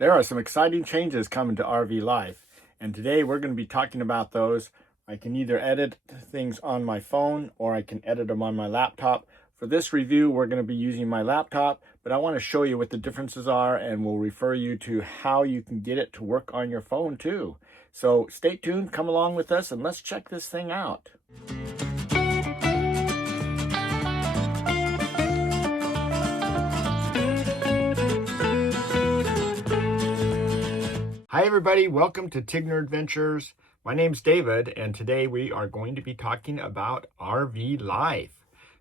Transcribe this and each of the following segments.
There are some exciting changes coming to RV life, and today we're going to be talking about those. I can either edit things on my phone or I can edit them on my laptop. For this review, we're going to be using my laptop, but I want to show you what the differences are, and we'll refer you to how you can get it to work on your phone too. So stay tuned, come along with us, and let's check this thing out. Hi everybody, welcome to Tigner Adventures. My name's David, and today we are going to be talking about RV life.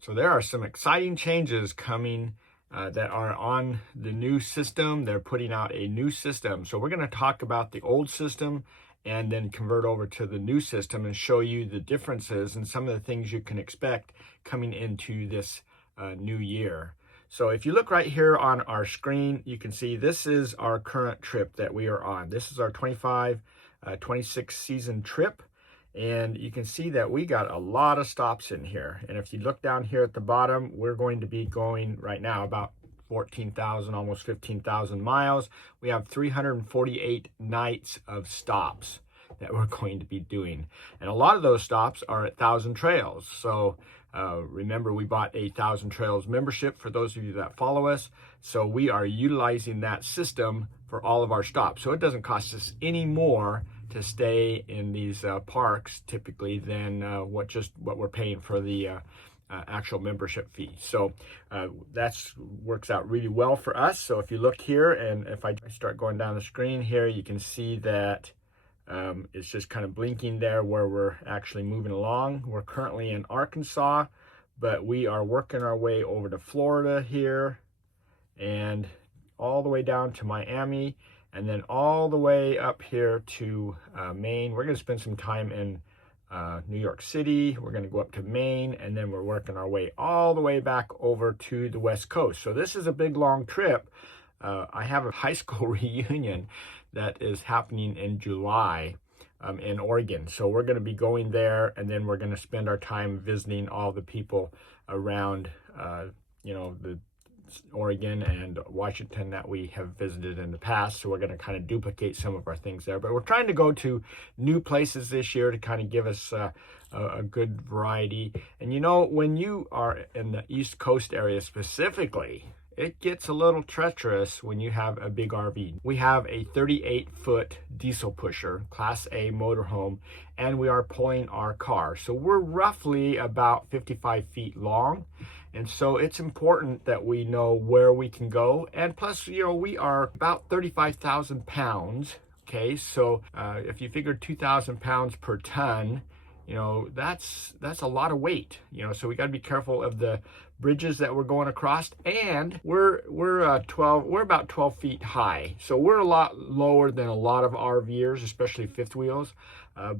So there are some exciting changes coming that are on the new system. They're putting out a new system. So we're going to talk about the old system and then convert over to the new system and show you the differences and some of the things you can expect coming into this new year. So if you look right here on our screen, you can see this is our current trip that we are on. This is our 25-26 season trip. And you can see that we got a lot of stops in here. And if you look down here at the bottom, we're going to be going right now about 14,000, almost 15,000 miles. We have 348 nights of stops that we're going to be doing. And a lot of those stops are at 1,000 Trails. So remember, we bought a 1,000 Trails membership for those of you that follow us. So we are utilizing that system for all of our stops. So it doesn't cost us any more to stay in these parks typically than what we're paying for the actual membership fee. So that works out really well for us. So if you look here, and if I start going down the screen here, you can see that it's just kind of blinking there where we're actually moving along. We're currently in Arkansas, but we are working our way over to Florida here and all the way down to Miami, and then all the way up here to Maine. We're going to spend some time in New York City. We're going to go up to Maine, and then we're working our way all the way back over to the West Coast. So this is a big, long trip. I have a high school reunion that is happening in July in Oregon. So we're going to be going there, and then we're going to spend our time visiting all the people around, the Oregon and Washington that we have visited in the past. So we're going to kind of duplicate some of our things there, but we're trying to go to new places this year to kind of give us a good variety. And when you are in the East Coast area specifically, it gets a little treacherous when you have a big RV. We have a 38-foot diesel pusher, Class A motorhome, and we are pulling our car. So we're roughly about 55 feet long. And so it's important that we know where we can go. And plus, we are about 35,000 pounds. Okay, so if you figure 2,000 pounds per ton, that's a lot of weight. So we got to be careful of the bridges that we're going across, and we're about 12 feet high. So we're a lot lower than a lot of RVers, especially fifth wheels.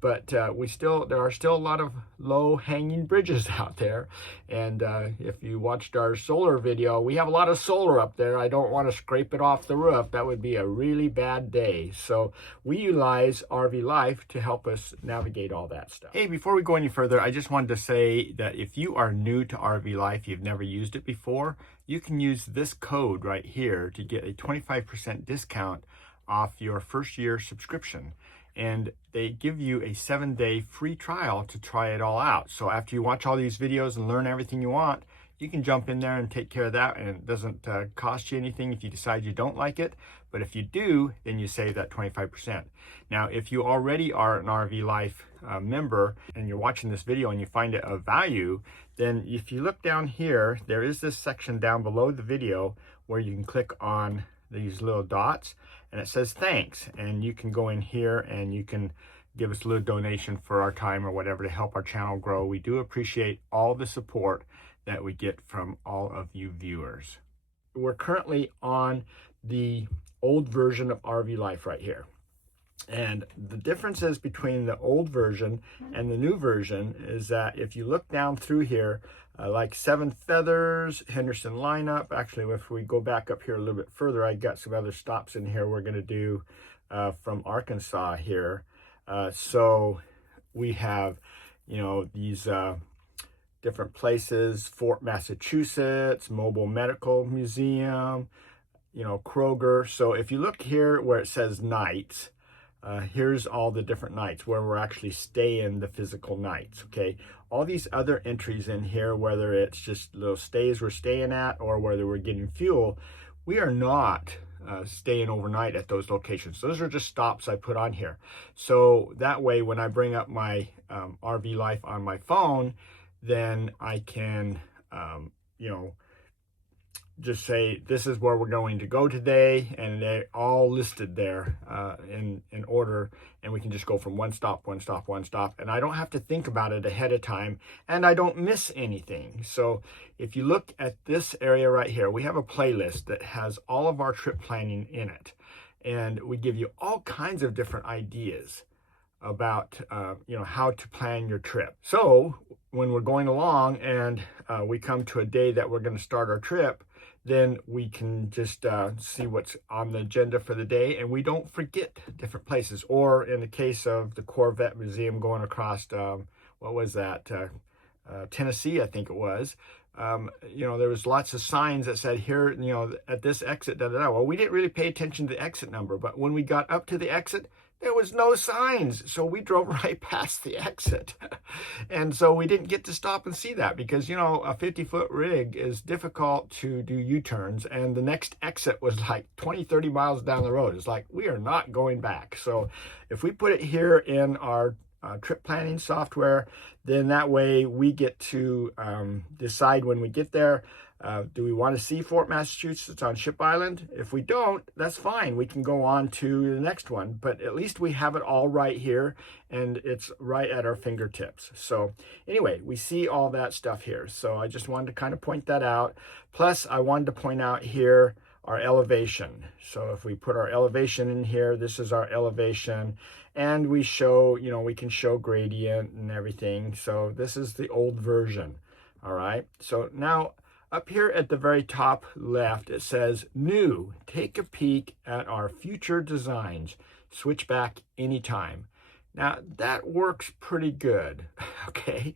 But there are still a lot of low-hanging bridges out there. And if you watched our solar video, we have a lot of solar up there. I don't want to scrape it off the roof. That would be a really bad day. So we utilize RV Life to help us navigate all that stuff. Hey, before we go any further, I just wanted to say that if you are new to RV Life, you've never used it before, you can use this code right here to get a 25% discount off your first year subscription. And they give you a 7-day free trial to try it all out. So after you watch all these videos and learn everything you want, you can jump in there and take care of that, and it doesn't cost you anything if you decide you don't like it. But if you do, then you save that 25%. Now, if you already are an RV Life member and you're watching this video and you find it of value, then if you look down here, there is this section down below the video where you can click on these little dots, and it says thanks, and you can go in here and you can give us a little donation for our time or whatever to help our channel grow. We do appreciate all the support that we get from all of you viewers. We're currently on the old version of RV Life right here. And the differences between the old version and the new version is that if you look down through here, like Seven Feathers, Henderson lineup. Actually, if we go back up here a little bit further, I got some other stops in here we're going to do from Arkansas here. So we have, these different places, Fort Massachusetts, Mobile Medical Museum, Kroger. So if you look here where it says nights, here's all the different nights where we're actually staying the physical nights, okay? All these other entries in here, whether it's just little stays we're staying at or whether we're getting fuel, we are not staying overnight at those locations. Those are just stops I put on here. So that way, when I bring up my RV Life on my phone, then I can, just say this is where we're going to go today, and they're all listed there in order, and we can just go from one stop, and I don't have to think about it ahead of time, and I don't miss anything. So if you look at this area right here, we have a playlist that has all of our trip planning in it, and we give you all kinds of different ideas about how to plan your trip. So when we're going along and we come to a day that we're going to start our trip, then we can just see what's on the agenda for the day, and we don't forget different places. Or in the case of the Corvette Museum going across, what was that, Tennessee, I think it was, there was lots of signs that said here, at this exit, da-da-da. Well, we didn't really pay attention to the exit number, but when we got up to the exit, there was no signs, so we drove right past the exit. And so we didn't get to stop and see that because, a 50-foot rig is difficult to do U-turns, and the next exit was like 20, 30 miles down the road. It's like, we are not going back. So if we put it here in our trip planning software, then that way we get to decide when we get there, do we want to see Fort Massachusetts on Ship Island? If we don't, that's fine. We can go on to the next one, but at least we have it all right here, and it's right at our fingertips. So anyway, we see all that stuff here. So I just wanted to kind of point that out. Plus, I wanted to point out here our elevation. So if we put our elevation in here, this is our elevation, and we show, we can show gradient and everything. So this is the old version. All right. So now, up here at the very top left, it says new. Take a peek at our future designs. Switch back anytime. Now that works pretty good, okay?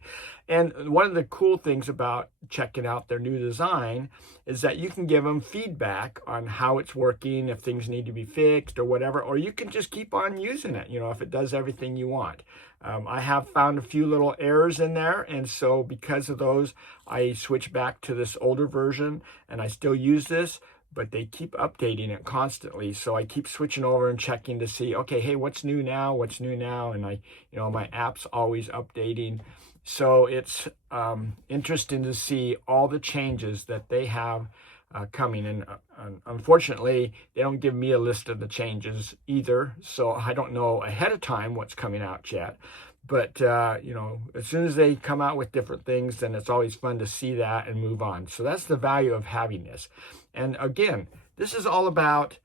And one of the cool things about checking out their new design is that you can give them feedback on how it's working, if things need to be fixed or whatever, or you can just keep on using it, if it does everything you want. I have found a few little errors in there, and so because of those, I switched back to this older version, and I still use this, but they keep updating it constantly. So I keep switching over and checking to see, okay, hey, what's new now? And my app's always updating. So it's interesting to see all the changes that they have coming. And unfortunately, they don't give me a list of the changes either. So I don't know ahead of time what's coming out yet. But, as soon as they come out with different things, then it's always fun to see that and move on. So that's the value of having this. And again, this is all about,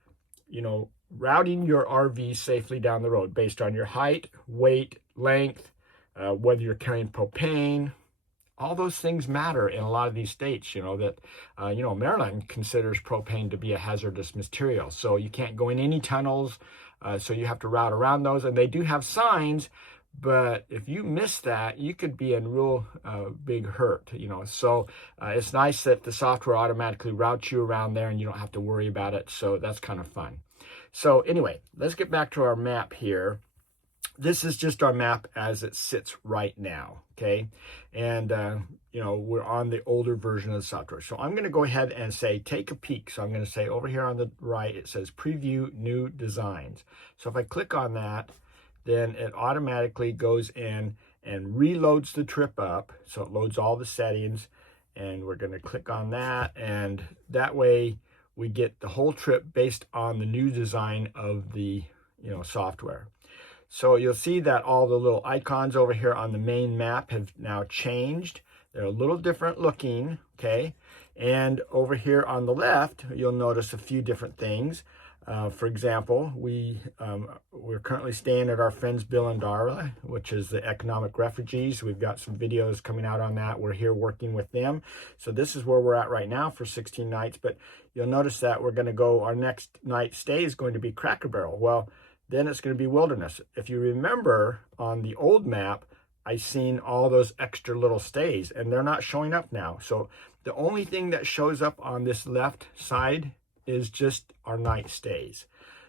routing your RV safely down the road based on your height, weight, length, whether you're carrying propane. All those things matter in a lot of these states, Maryland considers propane to be a hazardous material. So you can't go in any tunnels. So you have to route around those. And they do have signs. But if you miss that, you could be in real big hurt, So it's nice that the software automatically routes you around there and you don't have to worry about it. So that's kind of fun. So anyway, let's get back to our map here. This is just our map as it sits right now, okay? And, we're on the older version of the software. So I'm going to go ahead and say, take a peek. So I'm going to say over here on the right, it says preview new designs. So if I click on that, then it automatically goes in and reloads the trip up. So it loads all the settings, and we're going to click on that. And that way we get the whole trip based on the new design of the, software. So you'll see that all the little icons over here on the main map have now changed. They're a little different looking, okay? And over here on the left, you'll notice a few different things. For example, we're currently staying at our friends Bill and Darla, which is the economic refugees. We've got some videos coming out on that. We're here working with them. So this is where we're at right now for 16 nights. But you'll notice that we're going to go, our next night stay is going to be Cracker Barrel. Well, then it's going to be Wilderness. If you remember on the old map, I seen all those extra little stays, and they're not showing up now. So the only thing that shows up on this left side is just our night stays.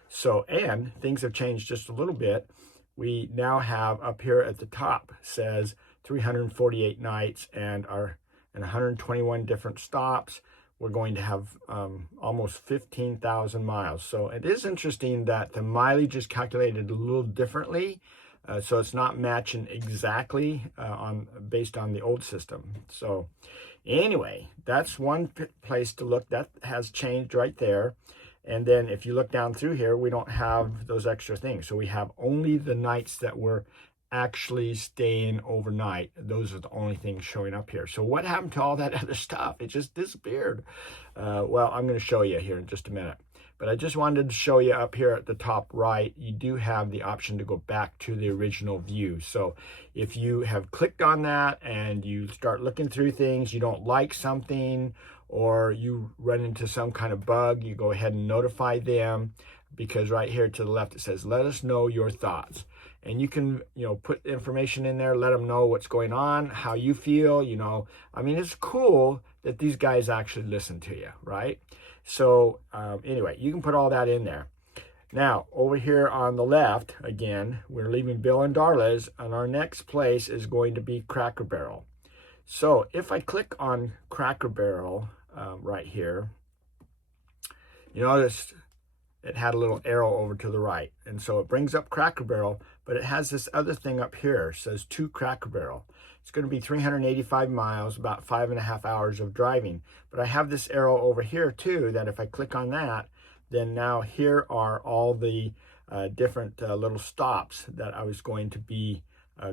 So, and things have changed just a little bit. We now have up here at the top says 348 nights and 121 different stops. We're going to have almost 15,000 miles. So it is interesting that the mileage is calculated a little differently. So it's not matching exactly based on the old system. So anyway, that's one place to look. That has changed right there. And then if you look down through here, we don't have those extra things. So we have only the nights that we're actually staying overnight. Those are the only things showing up here. So what happened to all that other stuff? It just disappeared. Well, I'm going to show you here in just a minute. But I just wanted to show you up here at the top right, you do have the option to go back to the original view. So if you have clicked on that and you start looking through things, you don't like something, or you run into some kind of bug, you go ahead and notify them, because right here to the left it says, let us know your thoughts. And you can, put information in there, let them know what's going on, how you feel, I mean, it's cool that these guys actually listen to you, right? So anyway, you can put all that in there. Now, over here on the left, again, we're leaving Bill and Darla's, and our next place is going to be Cracker Barrel. So if I click on Cracker Barrel right here, you notice it had a little arrow over to the right. And so it brings up Cracker Barrel, but it has this other thing up here, it says to Cracker Barrel. It's going to be 385 miles, about 5.5 hours of driving. But I have this arrow over here too, that if I click on that, then now here are all the different little stops that I was going to be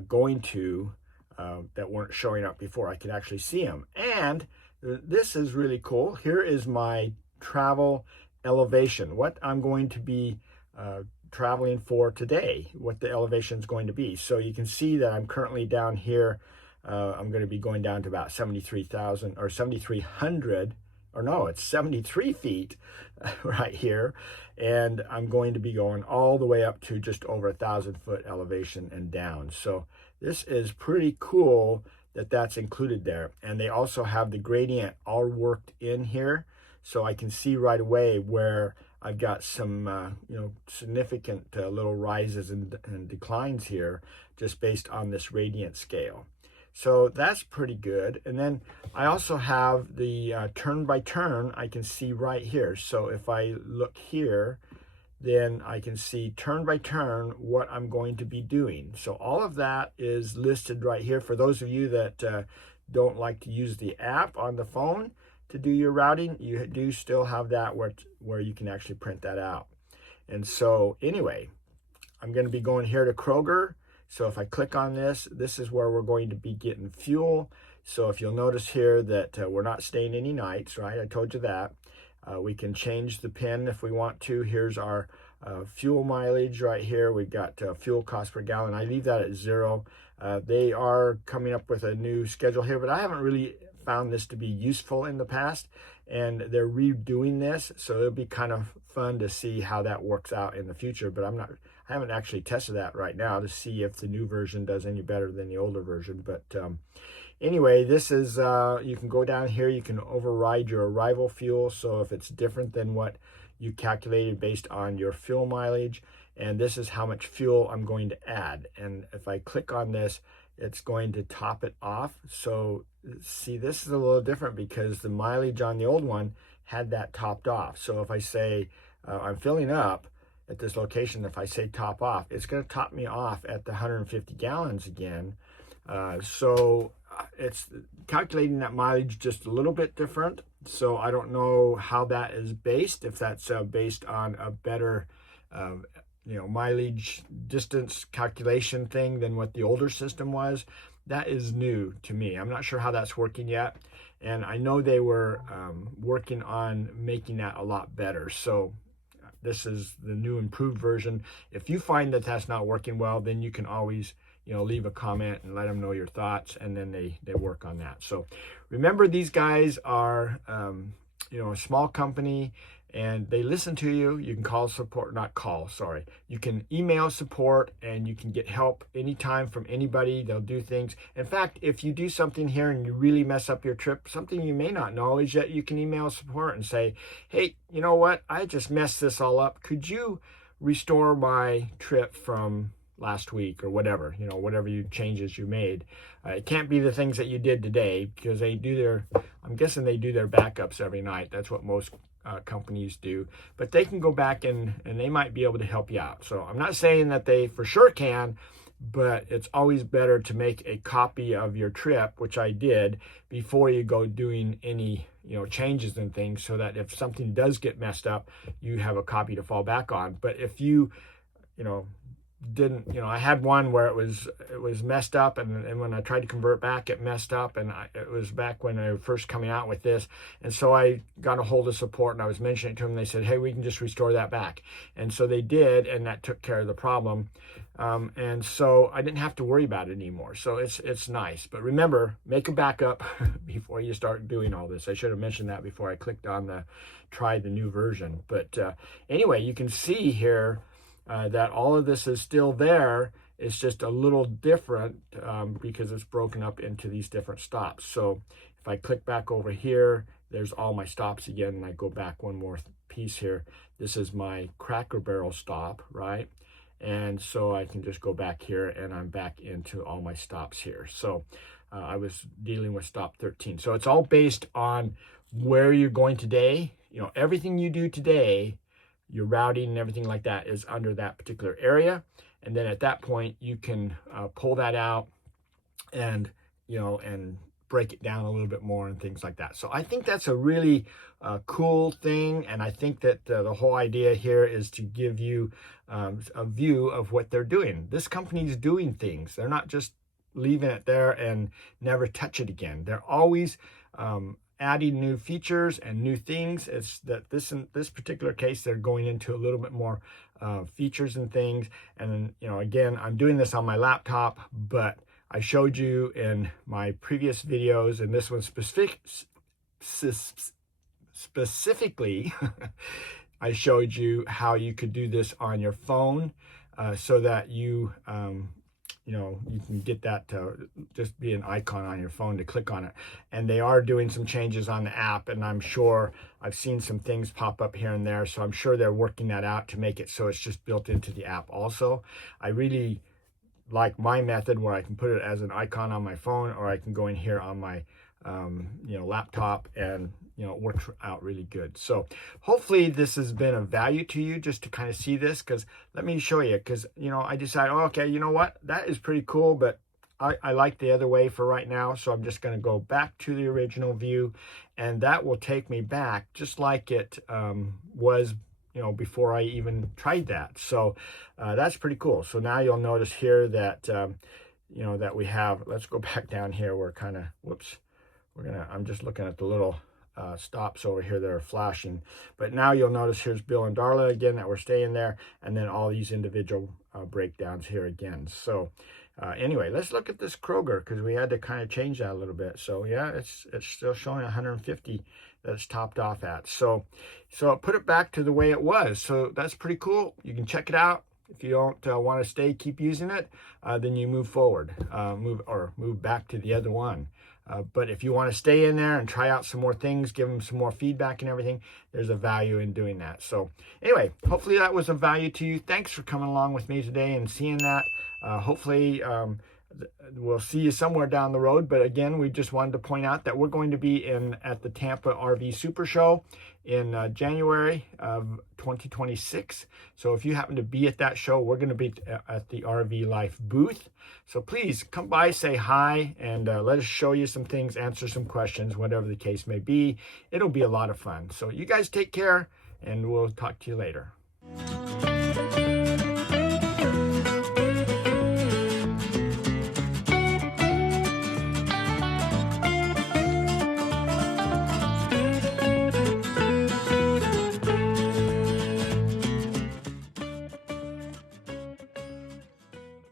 going to that weren't showing up before. I could actually see them. And this is really cool. Here is my travel elevation, what I'm going to be traveling for today, what the elevation is going to be. So you can see that I'm currently down here. I'm going to be going down to about 73,000 or 7,300, or no, it's 73 feet right here. And I'm going to be going all the way up to just over 1,000-foot elevation and down. So this is pretty cool that that's included there. And they also have the gradient all worked in here. So I can see right away where I've got some, significant little rises and declines here just based on this radiant scale. So that's pretty good. And then I also have the turn by turn I can see right here. So if I look here, then I can see turn by turn what I'm going to be doing. So all of that is listed right here. For those of you that don't like to use the app on the phone to do your routing, you do still have that where you can actually print that out. And so anyway, I'm going to be going here to Kroger. So if I click on this, this is where we're going to be getting fuel. So if you'll notice here that we're not staying any nights, right? I told you that. We can change the pin if we want to. Here's our fuel mileage right here. We've got fuel cost per gallon. I leave that at 0. They are coming up with a new schedule here, but I haven't really found this to be useful in the past, and they're redoing this, so it'll be kind of fun to see how that works out in the future. But I haven't actually tested that right now to see if the new version does any better than the older version. But anyway, this is you can go down here, you can override your arrival fuel, so if it's different than what you calculated based on your fuel mileage, and this is how much fuel I'm going to add. And if I click on this, it's going to top it off. So see, this is a little different because the mileage on the old one had that topped off. So if I say I'm filling up at this location, if I say top off, it's going to top me off at the 150 gallons again. So it's calculating that mileage just a little bit different. So I don't know how that is based, if that's based on a better mileage distance calculation thing than what the older system was. That is new to me. I'm not sure how that's working yet. And I know they were working on making that a lot better. So this is the new improved version. If you find that that's not working well, then you can always leave a comment and let them know your thoughts, and then they work on that. So remember, these guys are a small company, and they listen to you. You can call support, not call, sorry. You can email support, and you can get help anytime from anybody. They'll do things. In fact, if you do something here and you really mess up your trip, something you may not know is that you can email support and say, hey, you know what? I just messed this all up. Could you restore my trip from last week, or whatever, whatever changes you made. It can't be the things that you did today, because I'm guessing they do their backups every night. That's what most companies do, but they can go back and they might be able to help you out. So I'm not saying that they for sure can, but it's always better to make a copy of your trip, which I did, before you go doing any changes and things, so that if something does get messed up, you have a copy to fall back on. But if you didn't, I had one where it was messed up, and when I tried to convert back, it messed up, and it was back when I was first coming out with this, and so I got a hold of support, and I was mentioning it to them. They said, hey, we can just restore that back, and so they did, and that took care of the problem, and so I didn't have to worry about it anymore. So it's nice. But remember, make a backup before you start doing all this. I should have mentioned that before I clicked on try the new version. But anyway, you can see here that all of this is still there. It's just a little different because it's broken up into these different stops. So if I click back over here, there's all my stops again, and I go back one more piece here. This is my Cracker Barrel stop, right? And so I can just go back here, and I'm back into all my stops here. So I was dealing with stop 13. So it's all based on where you're going today. Everything you do today, your routing and everything like that, is under that particular area. And then at that point, you can pull that out and break it down a little bit more and things like that. So I think that's a really cool thing. And I think that the whole idea here is to give you a view of what they're doing. This company's doing things. They're not just leaving it there and never touch it again. They're always adding new features and new things. It's that in this particular case, they're going into a little bit more features and things. And again, I'm doing this on my laptop, but I showed you in my previous videos, and this one specifically, I showed you how you could do this on your phone, so that you can get that to just be an icon on your phone to click on it. And they are doing some changes on the app, and I'm sure I've seen some things pop up here and there. So I'm sure they're working that out to make it so it's just built into the app also. I really like my method, where I can put it as an icon on my phone, or I can go in here on my laptop, and it works out really good. So hopefully this has been of value to you, just to kind of see this, because let me show you, because I decided, oh, okay, you know what, that is pretty cool, but I like the other way for right now. So I'm just going to go back to the original view, and that will take me back just like it was before I even tried that. So that's pretty cool. So now you'll notice here that that we have, let's go back down here. We're kind of, I'm just looking at the little stops over here that are flashing, but now you'll notice here's Bill and Darla again, that we're staying there, and then all these individual breakdowns here again. So anyway, let's look at this Kroger, because we had to kind of change that a little bit. So yeah, it's still showing 150 that it's topped off at. So put it back to the way it was. So that's pretty cool. You can check it out. If you don't want to keep using it, then you move forward, move back to the other one. But if you want to stay in there and try out some more things, give them some more feedback and everything, there's a value in doing that. So anyway, hopefully that was of value to you. Thanks for coming along with me today and seeing that. Hopefully we'll see you somewhere down the road. But again, we just wanted to point out that we're going to be at the Tampa RV Super Show in January of 2026. So if you happen to be at that show, we're going to be at the RV Life booth. So please come by, say hi, and let us show you some things, answer some questions, whatever the case may be. It'll be a lot of fun. So you guys take care, and we'll talk to you later.